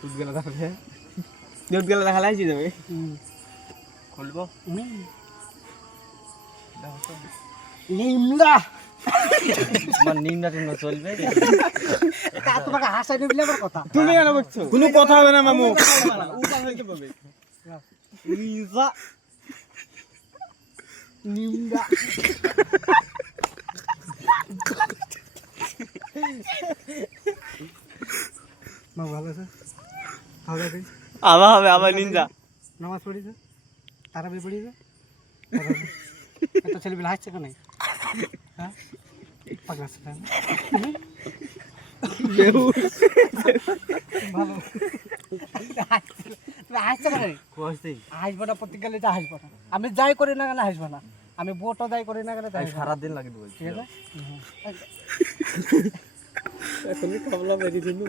দুধ গেলা দেখালে দুধ গেলা দেখালে আসি যাবে খুলবো নিমলা আমার নিমটা টিমটা চলবে তা তোমাকে হাসাই দিলে আবার কথা তুমি কেন বলছো কোনো কথা হবে না মামু উঠা হইতে বলবে নিমলা নিমলা মা ভালো আছে খাওয়া দাওয়া আবার হবে আবার নিন্দা নামাজ পড়িছে তারাবি পড়িছে এত ছেলেপিলে হাসছে কেন হ্যাঁ পাগলা আছে ভালো হাসতে পারে হাসবো না প্রত্যেক গেলে হাসবো না আমি যাই করি না কেন হাসবো না আমি বোটও যাই করি না কেন সারাদিন লাগে দেবো ঠিক আছে এখনই খাবলা বেরিয়ে দিন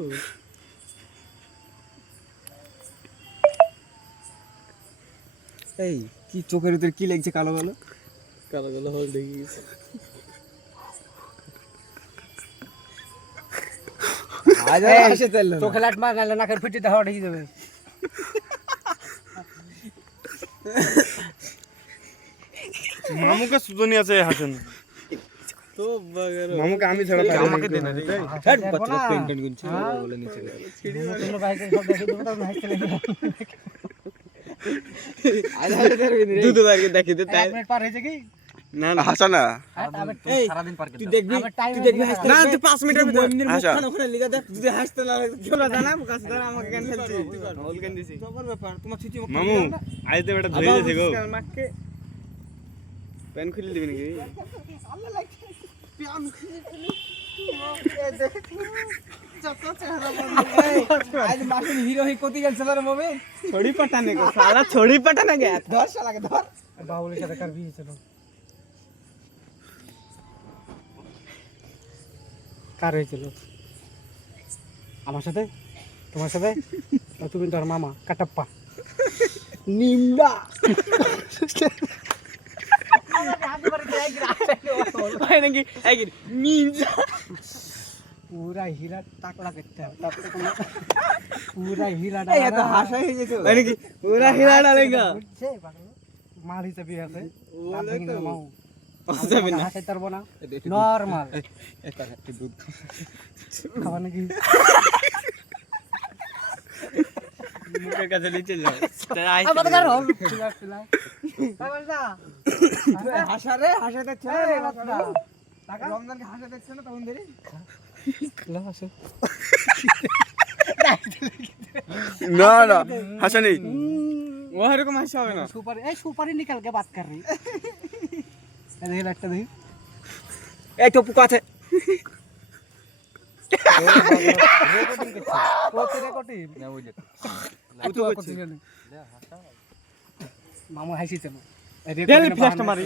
এই কি চোখের ভিতরে কি লাগছে কালো কালো কালো কালো হল দেখি গেছে চোখে লাট মার নাহলে নাকের ফিটিতে হাওয়া ঢেকে যাবে মামুকে সুজনি আছে হাসেন তো মামুকে আমি ছাড়া পারি আমাকে দেনা রে হেড বাচ্চা পেন টেন গুনছে বলে নিচে তোমরা বাইকে সব দেখে দেবো তাহলে হাসতে লাগবে দুধ বারকে দেখি দে তাই 1 মিনিট পার হয়েছে কি না না হাসা না সারাদিন পার্কে তুই দেখবি তুই দেখবি না তুই 5 মিনিটের ভিতরে এমনি আচ্ছা। মুখখানা ওখানে লিখা দেখ যদি হাসতে না লাগে চলে জানা কাছে ধর আমাকে কেন ফেলছিস বল কেন দিছিস তোর ব্যাপার তোমার চিঠি মামু আইতে বেটা ধরে যাচ্ছে গো মাকে পেন খুলে দিবি নাকি आज मासूम हीरो ही कोती गल चला रे मोबे छोड़ी पटाने को साला छोड़ी पटाने गया धर साला के धर বাউলের সাথে কার বিয়ে ছিল কার হয়েছিল আমার সাথে তোমার সাথে তুমি তোর মামা কাটাপ্পা নিমডা নাকি নিনজা पूरा हीरा टाकला करते हैं तब तक पूरा हीरा ये तो हाशा ही ये तो नाকি पूरा हीरा डालेगा मार हिसाब से बोले तो আচ্ছা বিনা হাসে তারবো না নরমাল এটা একটু দুধ খাওয়া নাকি মুখের কাছে নিচে যাও আমাদের কার হল পিলা পিলা তাই বলছা হাসা রে হাসা দেখছ না টাকা রমজানকে হাসা দেখছ না তখন দেরি লা হাসে না না হাসা নেই ও এরকম হাসা হবে না सुपारी ए सुपारी निकाल के बात कर रही ए देख लगता देख এই টপু কাছে রেকর্ডিং না বুঝলে তো করছি মামু হাসি চলো ডেলি ফ্ল্যাশটা মারি